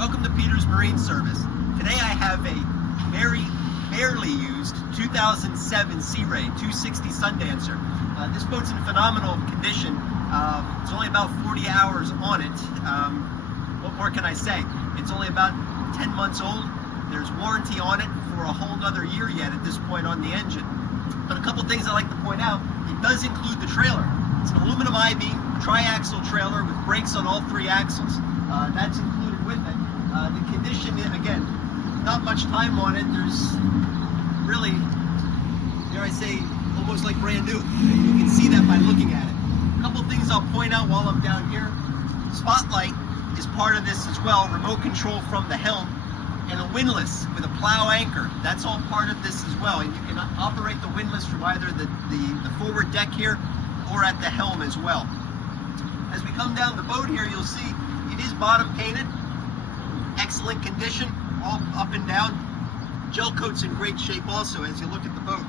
Welcome to Peter's Marine Service. Today I have a very barely used 2007 Sea Ray 260 Sundancer. This boat's in phenomenal condition. It's only about 40 hours on it. What more can I say? It's only about 10 months old. There's warranty on it for a whole nother year yet at this point on the engine. But a couple things I like to point out, it does include the trailer. It's an aluminum I-beam tri-axle trailer with brakes on all three axles. That's included with it. The condition, again, not much time on it. There's really, dare I say, almost like brand new. You can see that by looking at it. A couple things I'll point out while I'm down here. Spotlight is part of this as well. Remote control from the helm. And a windlass with a plow anchor. That's all part of this as well. And you can operate the windlass from either the forward deck here or at the helm as well. As we come down the boat here, you'll see it is bottom painted. Excellent condition, all up and down. Gel coat's in great shape also as you look at the boat.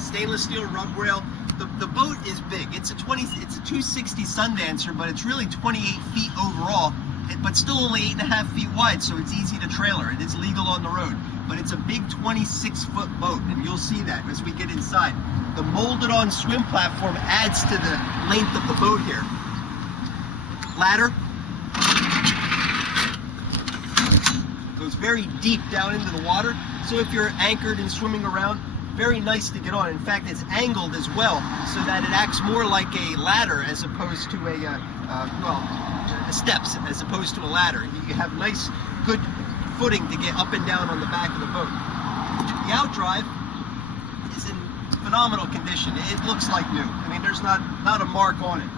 Stainless steel rub rail. The boat is big. It's a 260 Sundancer, but it's really 28 feet overall, but still only 8.5 feet wide, so it's easy to trailer. It is legal on the road, but it's a big 26-foot boat, and you'll see that as we get inside. The molded on swim platform adds to the length of the boat here. Ladder goes very deep down into the water, so if you're anchored and swimming around, very nice to get on. In fact, it's angled as well, so that it acts more like a ladder as opposed to steps as opposed to a ladder. You have nice, good footing to get up and down on the back of the boat. The outdrive is in phenomenal condition. It looks like new. I mean, there's not a mark on it.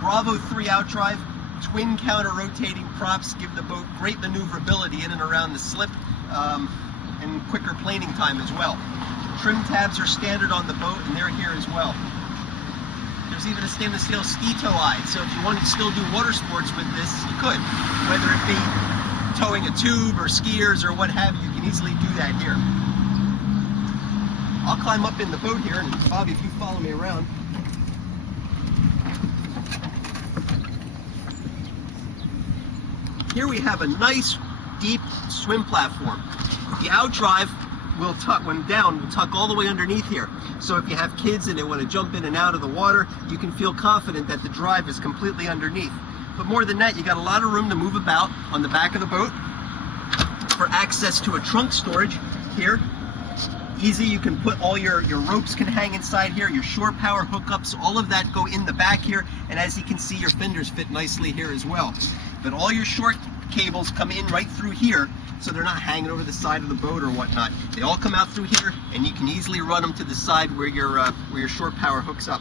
Bravo 3 outdrive, twin counter rotating props give the boat great maneuverability in and around the slip, and quicker planing time as well. Trim tabs are standard on the boat, and they're here as well. There's even a stainless steel ski tow eye, so if you wanted to still do water sports with this, you could. Whether it be towing a tube or skiers or what have you, you can easily do that here. I'll climb up in the boat here, and Bobby, if you follow me around. Here we have a nice, deep swim platform. The outdrive will tuck, when down, will tuck all the way underneath here. So if you have kids and they want to jump in and out of the water, you can feel confident that the drive is completely underneath. But more than that, you got a lot of room to move about on the back of the boat for access to a trunk storage here. Easy, you can put all your ropes can hang inside here, your shore power hookups, all of that go in the back here, and as you can see, your fenders fit nicely here as well. But all your short cables come in right through here, so they're not hanging over the side of the boat or whatnot. They all come out through here, and you can easily run them to the side where your shore power hooks up.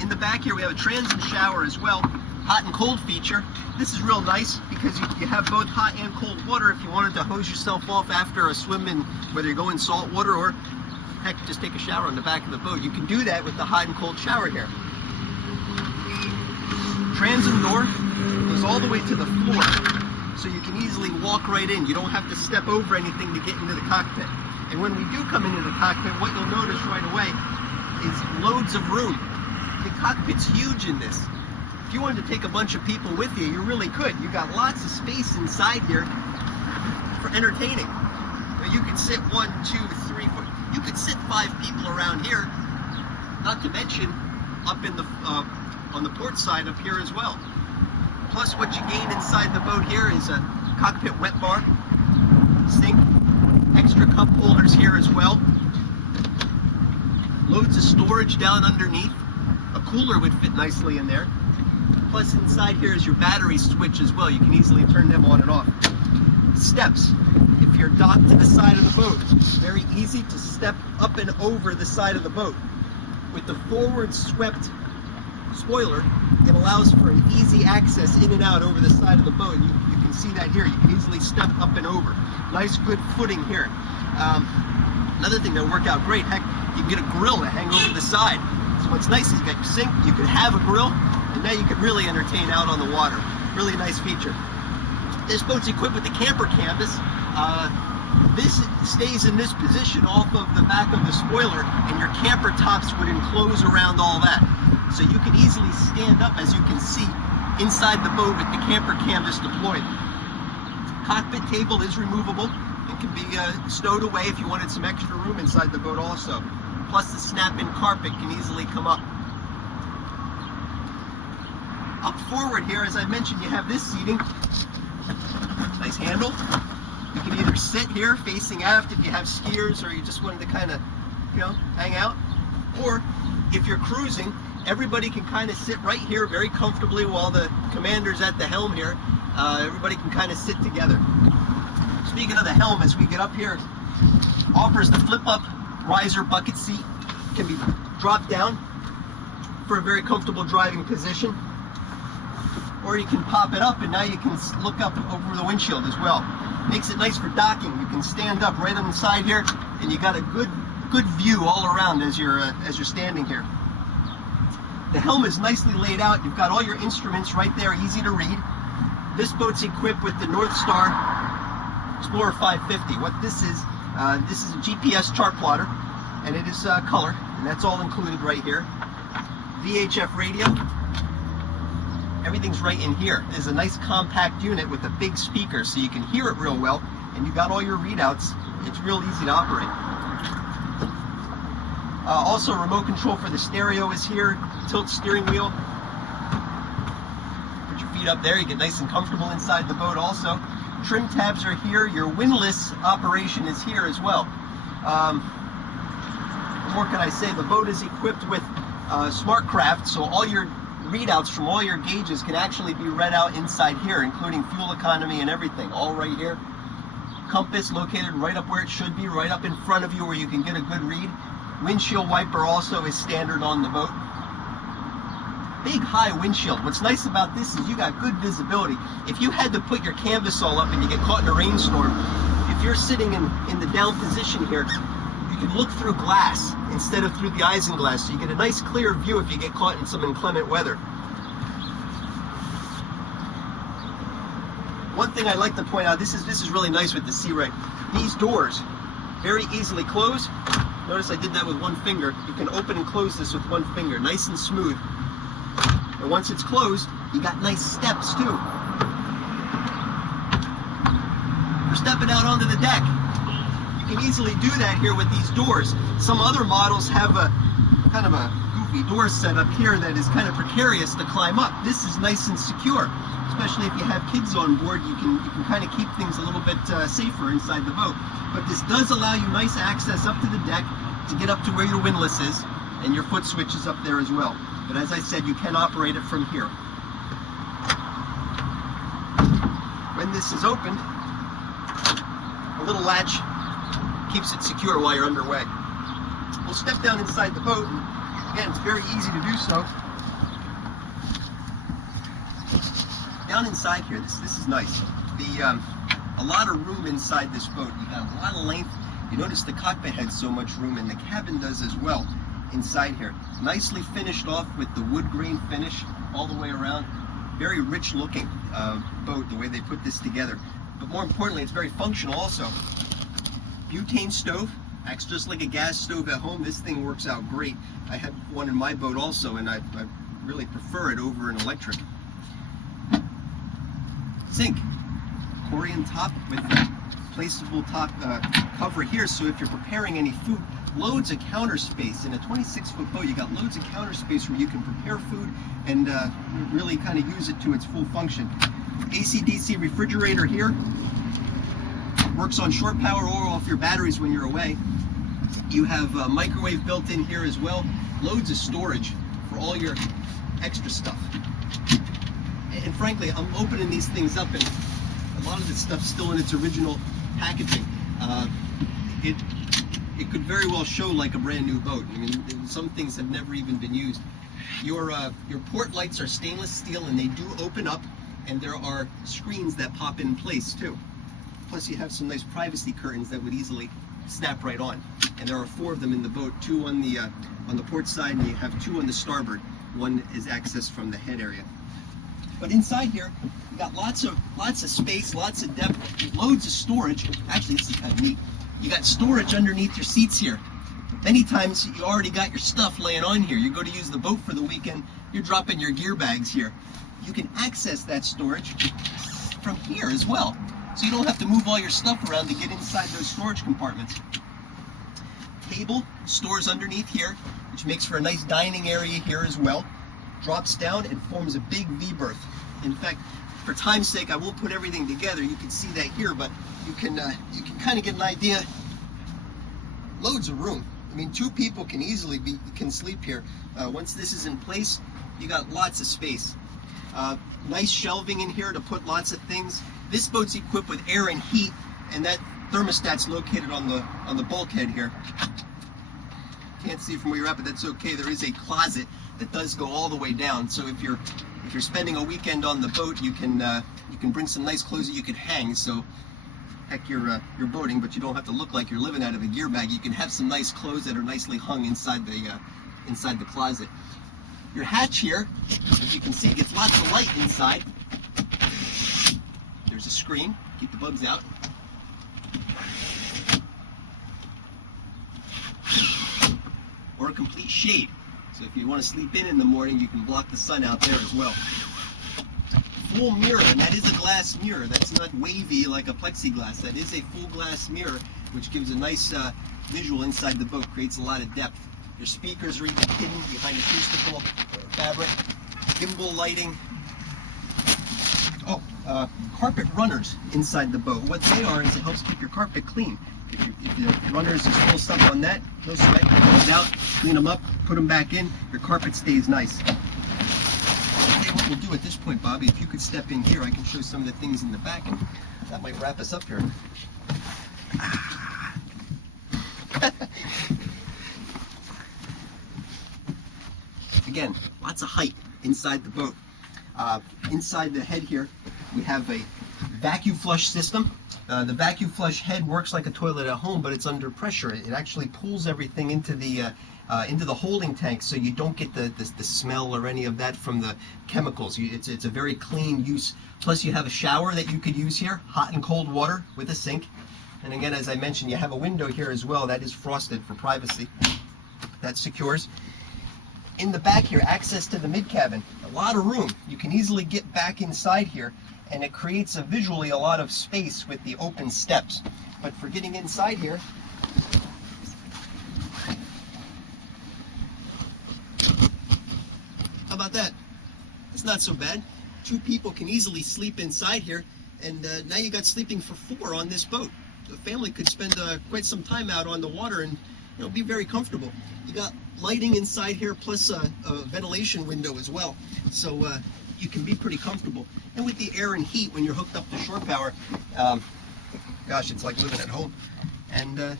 In the back here, we have a transient shower as well, hot and cold feature. This is real nice because you have both hot and cold water if you wanted to hose yourself off after a swim in, whether you're going salt water or heck, just take a shower on the back of the boat. You can do that with the hot and cold shower here. Transom door goes all the way to the floor, so you can easily walk right in. You don't have to step over anything to get into the cockpit. And when we do come into the cockpit, what you'll notice right away is loads of room. The cockpit's huge in this. If you wanted to take a bunch of people with you, you really could. You got lots of space inside here for entertaining. You could sit 1, 2, 3, 4. You could sit 5 people around here. Not to mention up in the on the port side up here as well. Plus, what you gain inside the boat here is a cockpit wet bar, sink, extra cup holders here as well. Loads of storage down underneath. A cooler would fit nicely in there. Plus inside here is your battery switch as well. You can easily turn them on and off. Steps. If you're docked to the side of the boat, it's very easy to step up and over the side of the boat. With the forward swept spoiler, it allows for an easy access in and out over the side of the boat. You can see that here. You can easily step up and over. Nice, good footing here. Another thing that'll work out great, heck, you can get a grill to hang over the side. So what's nice is you got your sink, you could have a grill, and now you could really entertain out on the water. Really nice feature. This boat's equipped with the camper canvas. This stays in this position off of the back of the spoiler, and your camper tops would enclose around all that. So you can easily stand up, as you can see, inside the boat with the camper canvas deployed. Cockpit table is removable and can be stowed away if you wanted some extra room inside the boat also. Plus the snap-in carpet can easily come up. Up forward here, as I mentioned, you have this seating. Nice handle. You can either sit here facing aft if you have skiers or you just wanted to kind of, hang out. Or if you're cruising, everybody can kind of sit right here very comfortably while the commander's at the helm here. Everybody can kind of sit together. Speaking of the helm, as we get up here, offers the flip-up riser bucket seat. Can be dropped down for a very comfortable driving position. Or you can pop it up and now you can look up over the windshield as well. Makes it nice for docking. You can stand up right on the side here and you got a good view all around as you're standing here. The helm is nicely laid out. You've got all your instruments right there, easy to read. This boat's equipped with the North Star Explorer 550. What this is a GPS Chartplotter, and it is color, and that's all included right here. Vhf Radio. Everything's right in here. There's a nice compact unit with a big speaker so you can hear it real well, and you got all your readouts. It's real easy to operate. Also, remote control for the stereo is here, tilt steering wheel. Put your feet up there, you get nice and comfortable inside the boat also. Trim tabs are here, your windlass operation is here as well. What more can I say? The boat is equipped with SmartCraft, so all your readouts from all your gauges can actually be read out inside here, including fuel economy and everything, all right here. Compass located right up where it should be, right up in front of you where you can get a good read. Windshield wiper also is standard on the boat. Big high windshield. What's nice about this is you got good visibility. If you had to put your canvas all up and you get caught in a rainstorm, if you're sitting in the down position here, you can look through glass instead of through the isinglass, so you get a nice clear view if you get caught in some inclement weather. One thing I'd like to point out, this is really nice with the Sea Ray. These doors very easily close. Notice I did that with one finger. You can open and close this with one finger, nice and smooth. And once it's closed, you got nice steps too. We're stepping out onto the deck. You can easily do that here with these doors. Some other models have a kind of a goofy door set up here that is kind of precarious to climb up. This is nice and secure, especially if you have kids on board. You can kind of keep things a little bit safer inside the boat. But this does allow you nice access up to the deck to get up to where your windlass is, and your foot switch is up there as well. But as I said, you can operate it from here. When this is opened, a little latch keeps it secure while you're underway. We'll step down inside the boat, and again, it's very easy to do so. Down inside here, this is nice. A lot of room inside this boat. You got a lot of length. You notice the cockpit had so much room, and the cabin does as well inside here. Nicely finished off with the wood grain finish all the way around. Very rich looking boat, the way they put this together. But more importantly, it's very functional also. Butane stove, acts just like a gas stove at home. This thing works out great. I have one in my boat also, and I really prefer it over an electric. Sink, Corian top with a placeable top cover here, so if you're preparing any food, loads of counter space. In a 26-foot boat, you got loads of counter space where you can prepare food and really kind of use it to its full function. AC/DC refrigerator here. Works on short power or off your batteries when you're away. You have a microwave built in here as well. Loads of storage for all your extra stuff. And frankly, I'm opening these things up and a lot of this stuff's still in its original packaging. It could very well show like a brand new boat. I mean, some things have never even been used. Your port lights are stainless steel and they do open up, and there are screens that pop in place too. Plus you have some nice privacy curtains that would easily snap right on. And there are 4 of them in the boat, 2 on the port side, and you have 2 on the starboard. One is accessed from the head area. But inside here, you got lots of space, lots of depth, loads of storage. Actually, this is kind of neat. You got storage underneath your seats here. Many times you already got your stuff laying on here. You go to use the boat for the weekend, you're dropping your gear bags here. You can access that storage from here as well. So you don't have to move all your stuff around to get inside those storage compartments. Table stores underneath here, which makes for a nice dining area here as well. Drops down and forms a big V berth. In fact, for time's sake, I won't put everything together. You can see that here, but you can kind of get an idea. Loads of room. I mean, 2 people can easily sleep here. Once this is in place, you got lots of space. Nice shelving in here to put lots of things. This boat's equipped with air and heat, and that thermostat's located on the bulkhead here. Can't see from where you're at, but that's okay. There is a closet that does go all the way down. So if you're spending a weekend on the boat, you can bring some nice clothes that you can hang. So heck, you're boating, but you don't have to look like you're living out of a gear bag. You can have some nice clothes that are nicely hung inside the closet. Your hatch here, as you can see, gets lots of light inside. There's a screen, keep the bugs out. Or a complete shade. So if you want to sleep in the morning, you can block the sun out there as well. Full mirror, and that is a glass mirror. That's not wavy like a plexiglass. That is a full glass mirror, which gives a nice visual inside the boat, creates a lot of depth. Your speakers are even hidden behind acoustical fabric. Gimbal lighting. Oh, carpet runners inside the boat. What they are is it helps keep your carpet clean. If the runners is full stuff on that, no sweat, goes out, clean them up, put them back in, your carpet stays nice. Okay, what we'll do at this point, Bobby, if you could step in here, I can show some of the things in the back, and that might wrap us up here. Again, lots of height inside the boat. Inside the head here, we have a vacuum flush system. The vacuum flush head works like a toilet at home, but it's under pressure. It actually pulls everything into the holding tank, so you don't get the smell or any of that from the chemicals. It's a very clean use. Plus, you have a shower that you could use here, hot and cold water with a sink. And again, as I mentioned, you have a window here as well. That is frosted for privacy. That secures. In the back here, access to the mid cabin. A lot of room. You can easily get back inside here, and it creates visually a lot of space with the open steps. But for getting inside here, how about that? It's not so bad. 2 people can easily sleep inside here, and now you got sleeping for 4 on this boat. The family could spend quite some time out on the water and be very comfortable. You got lighting inside here, plus a ventilation window as well, so you can be pretty comfortable. And with the air and heat, when you're hooked up to shore power, gosh, it's like living at home. And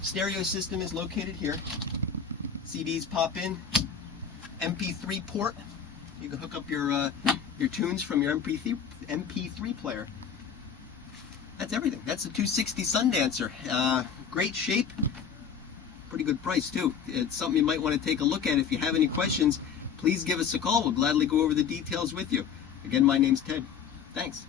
stereo system is located here. CDs pop in. MP3 port. You can hook up your tunes from your MP3 player. That's everything. That's the 260 Sundancer. Great shape. Pretty good price too. It's something you might want to take a look at. If you have any questions, please give us a call. We'll gladly go over the details with you. Again, my name's Ted. Thanks.